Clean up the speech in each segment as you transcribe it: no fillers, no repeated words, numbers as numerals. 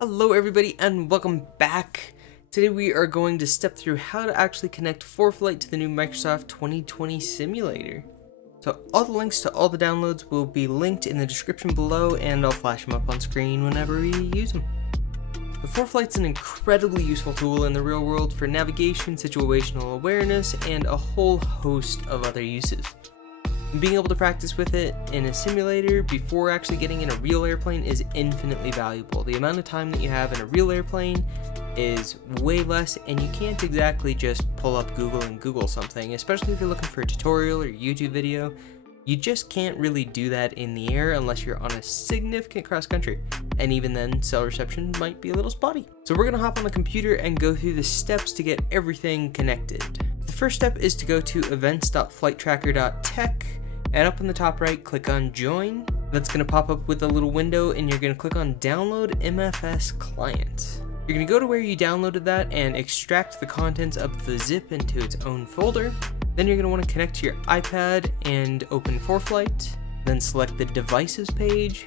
Hello everybody and welcome back. Today we are going to step through how to actually connect Foreflight to the new Microsoft 2020 simulator. So all the links to all the downloads will be linked in the description below, and I'll flash them up on screen whenever we use them. The Foreflight's an incredibly useful tool in the real world for navigation, situational awareness, and a whole host of other uses. Being able to practice with it in a simulator before actually getting in a real airplane is infinitely valuable. The amount of time that you have in a real airplane is way less, and you can't exactly just pull up Google and Google something, especially if you're looking for a tutorial or YouTube video. You just can't really do that in the air unless you're on a significant cross country, and even then cell reception might be a little spotty. So we're gonna hop on the computer and go through the steps to get everything connected. The first step is to go to events.flighttracker.tech, and up in the top right, click on Join. That's going to pop up with a little window, and you're going to click on Download MFS Client. You're going to go to where you downloaded that and extract the contents of the zip into its own folder. Then you're going to want to connect to your iPad and open Foreflight. Then select the Devices page.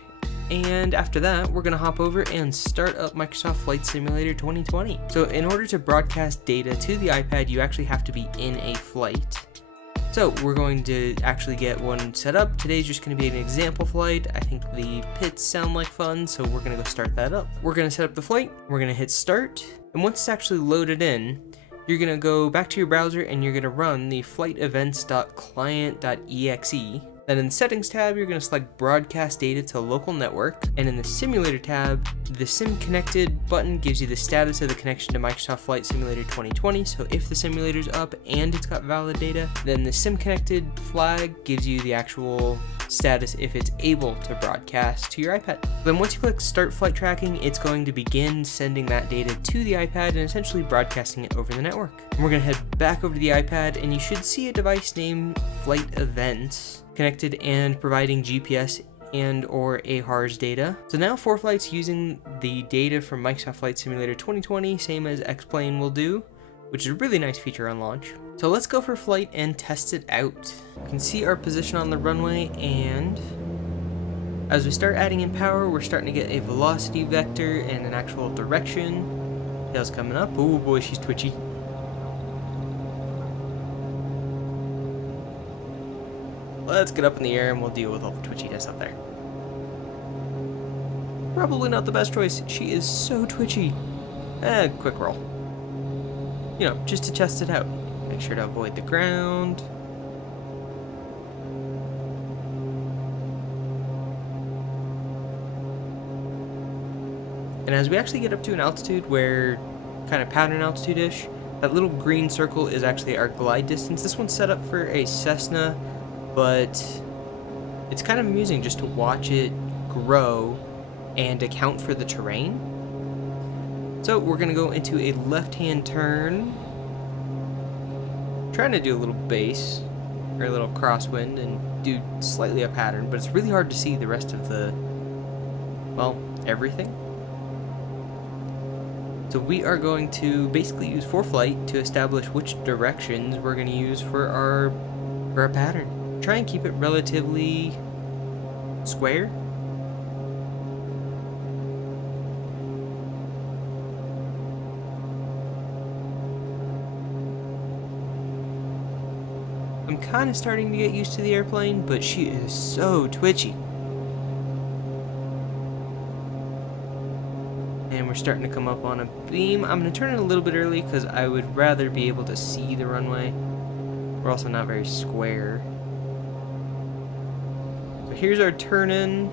And after that, we're going to hop over and start up Microsoft Flight Simulator 2020. So in order to broadcast data to the iPad, you actually have to be in a flight. So we're going to actually get one set up. Today's just going to be an example flight. I think the pits sound like fun, so we're going to go start that up. We're going to set up the flight. We're going to hit start. And once it's actually loaded in, you're going to go back to your browser and you're going to run the flight events.client.exe. Then in the settings tab, you're going to select broadcast data to local network. And in the simulator tab, the sim connected button gives you the status of the connection to Microsoft Flight Simulator 2020. So if the simulator's up and it's got valid data, then the sim connected flag gives you the actual status if it's able to broadcast to your iPad. Then once you click start flight tracking, it's going to begin sending that data to the iPad and essentially broadcasting it over the network. And we're going to head back over to the iPad, and you should see a device named Flight Events connected and providing GPS and or AHRS data. So now Foreflight's using the data from Microsoft Flight Simulator 2020, same as X-Plane will do, which is a really nice feature on launch. So let's go for flight and test it out. You can see our position on the runway, and as we start adding in power, we're starting to get a velocity vector and an actual direction. Tail's coming up. Oh boy, she's twitchy. Let's get up in the air and we'll deal with all the twitchiness up there. Probably not the best choice. She is so twitchy. Quick roll. You know, just to test it out. Make sure to avoid the ground. And as we actually get up to an altitude where kind of pattern altitude-ish, that little green circle is actually our glide distance. This one's set up for a Cessna, but it's kind of amusing just to watch it grow and account for the terrain. So we're going to go into a left-hand turn, trying to do a little base, or a little crosswind, and do slightly a pattern, but it's really hard to see the rest of the, well, everything. So we are going to basically use Foreflight to establish which directions we're going to use for our pattern. Try and keep it relatively square. I'm kind of starting to get used to the airplane, but she is so twitchy. And we're starting to come up on a beam. I'm going to turn it a little bit early because I would rather be able to see the runway. We're also not very square. Here's our turn-in.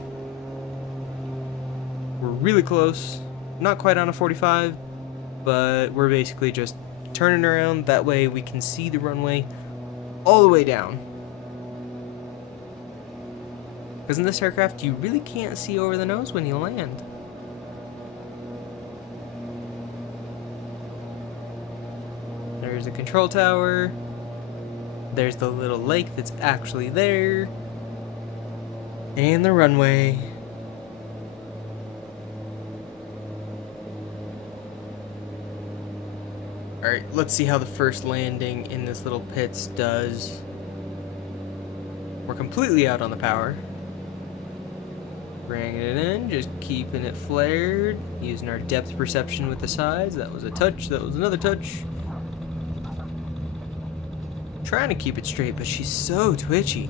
We're really close. Not quite on a 45, but we're basically just turning around. That way we can see the runway all the way down. Because in this aircraft, you really can't see over the nose when you land. There's the control tower. There's the little lake that's actually there. And the runway. Alright, let's see how the first landing in this little pits does. We're completely out on the power. Bringing it in, just keeping it flared, using our depth perception with the sides. That was a touch, that was another touch. Trying to keep it straight, but she's so twitchy.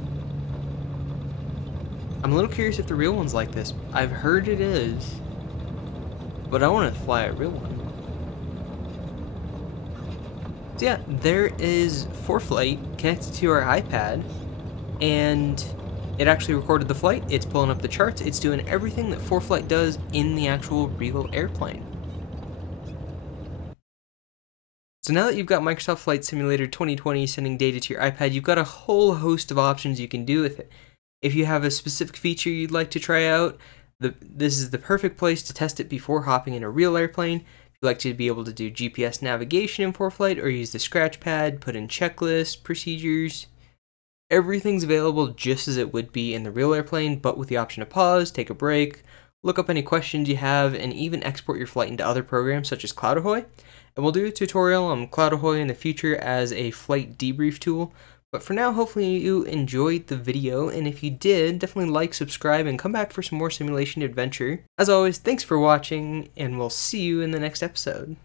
I'm a little curious if the real one's like this. I've heard it is, but I want to fly a real one. So yeah, there is Foreflight connected to our iPad, and it actually recorded the flight. It's pulling up the charts. It's doing everything that Foreflight does in the actual real airplane. So now that you've got Microsoft Flight Simulator 2020 sending data to your iPad, you've got a whole host of options you can do with it. If you have a specific feature you'd like to try out, this is the perfect place to test it before hopping in a real airplane. If you'd like to be able to do GPS navigation in Foreflight or use the scratch pad, put in checklists, procedures, everything's available just as it would be in the real airplane, but with the option to pause, take a break, look up any questions you have, and even export your flight into other programs such as CloudAhoy. And we'll do a tutorial on CloudAhoy in the future as a flight debrief tool. But for now, hopefully you enjoyed the video, and if you did, definitely like, subscribe, and come back for some more simulation adventure. As always, thanks for watching, and we'll see you in the next episode.